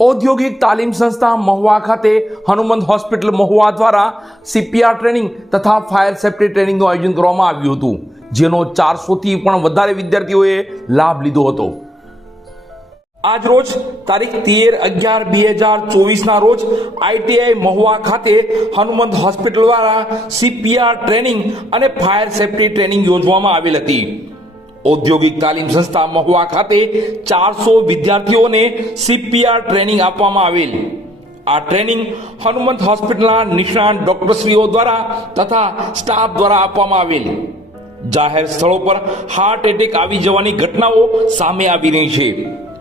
ઔદ્યોગિક તાલીમ સંસ્થા મહુવા ખાતે હનુમંત હોસ્પિટલ મહુવા દ્વારા સીપીઆર ટ્રેનિંગ તથા ફાયર સેફ્ટી ટ્રેનિંગનું આયોજન કરવામાં આવ્યું હતું, જેનો 400થી પણ વધારે વિદ્યાર્થીઓએ લાભ લીધો હતો. આજ રોજ તારીખ 13/11/2024 રોજ આઈટીઆઈ મહુવા ખાતે હનુમંત હોસ્પિટલ દ્વારા સીપીઆર ટ્રેનિંગ અને ફાયર સેફ્ટી ટ્રેનિંગ યોજવામાં આવેલ હતી. ઔદ્યોગિક તાલીમ સંસ્થા મહુવા ખાતે 400 વિદ્યાર્થીઓને સીપીઆર ટ્રેનિંગ આપવામાં આવેલ. આ ટ્રેનિંગ હનુમંત હોસ્પિટલના નિષ્ણાત ડોક્ટરશ્રીઓ દ્વારા તથા સ્ટાફ દ્વારા આપવામાં આવેલ. જાહેર સ્થળો પર હાર્ટ એટેક આવી જવાની ઘટનાઓ સામે આવી રહી છે,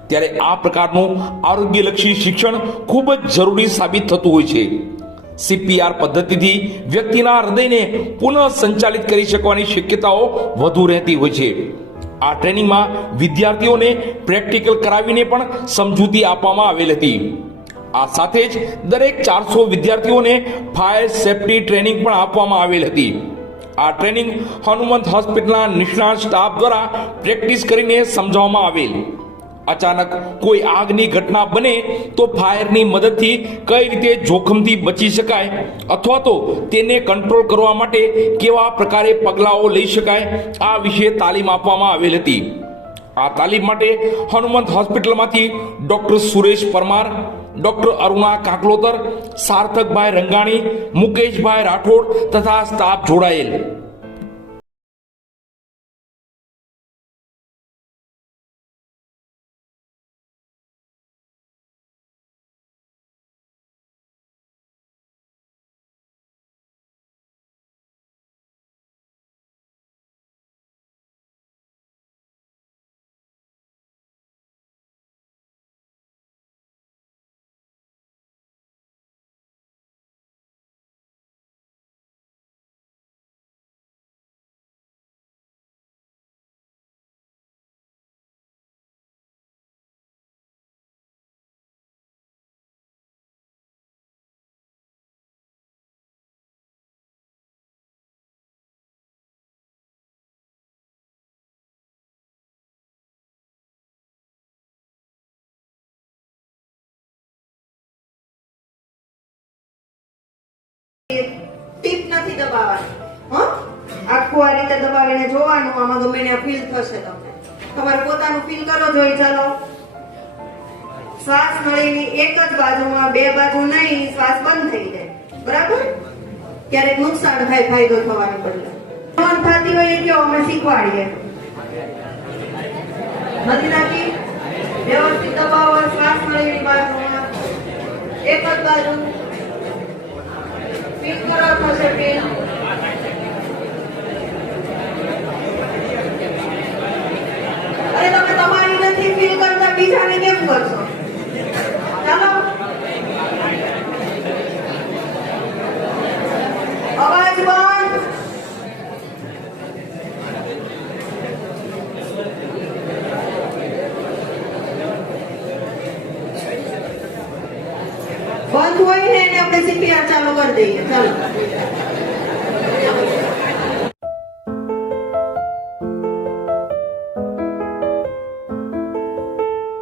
ત્યારે આ પ્રકારનું આરોગ્યલક્ષી શિક્ષણ ખૂબ જ જરૂરી સાબિત થતું હોય છે. સીપીઆર પદ્ધતિથી વ્યક્તિના હૃદયને પુનઃ સંચાલિત કરી શકવાની શક્યતાઓ વધુ રહેતી હોય છે. આ ટ્રેનિંગમાં વિદ્યાર્થીઓને પ્રેક્ટિકલ કરાવીને પણ સમજૂતી આપવામાં આવેલ હતી. આ સાથે જ દરેક 400 વિદ્યાર્થીઓને ફાયર સેફ્ટી ટ્રેનિંગ પણ આપવામાં આવેલ હતી. આ ટ્રેનિંગ હનુમંત હોસ્પિટલના નિષ્ણાત સ્ટાફ દ્વારા પ્રેક્ટિસ કરીને સમજાવવામાં આવેલ. અચાનક કોઈ આગની ઘટના બને તો ફાયરની મદદથી કઈ રીતે જોખમથી બચી શકાય અથવા તો તેને કંટ્રોલ કરવા માટે કેવા પ્રકારે પગલાઓ લઈ શકાય, આ વિશે તાલીમ આપવામાં આવેલ હતી. આ તાલીમ માટે હનુમંત હોસ્પિટલમાંથી ડોક્ટર સુરેશ પરમાર, ડોક્ટર અરુણા કાકલોતર, સાર્થકભાઈ રંગાણી, મુકેશભાઈ રાઠોડ તથા સ્ટાફ જોડાયેલ. ટીપ નથી દબાવવાની. આખું આ રીતે દબાવીને જોવાનું, આમાં ગમે ને ફીલ થશે. તમને તમારે પોતાનું ફીલ કરો. જોઈ ચાલો. શ્વાસ નળીની એક જ બાજુમાં, બે બાજુ નહીં, શ્વાસ બંધ થઈ જાય. બરાબર? ક્યારેક નુકસાન થાય, ફાયદો થવાની બદલે થતી હોય એ કેવો અમે શીખવાડીએ. નથી નાખી વ્યવસ્થિત દબાવો. શ્વાસ નળીની બાજુમાં એક જ બાજુ ફીલ કરો. થશે ફીલ. અરે તમે તમારી નથી ફીલ કરતા, બીજાને કેમ કરશો? ચાલો. અવાજ બંધ. બંધ હોય ને એને આપણે સીપીઆર ચાલુ કરી દઈએ. ચાલો.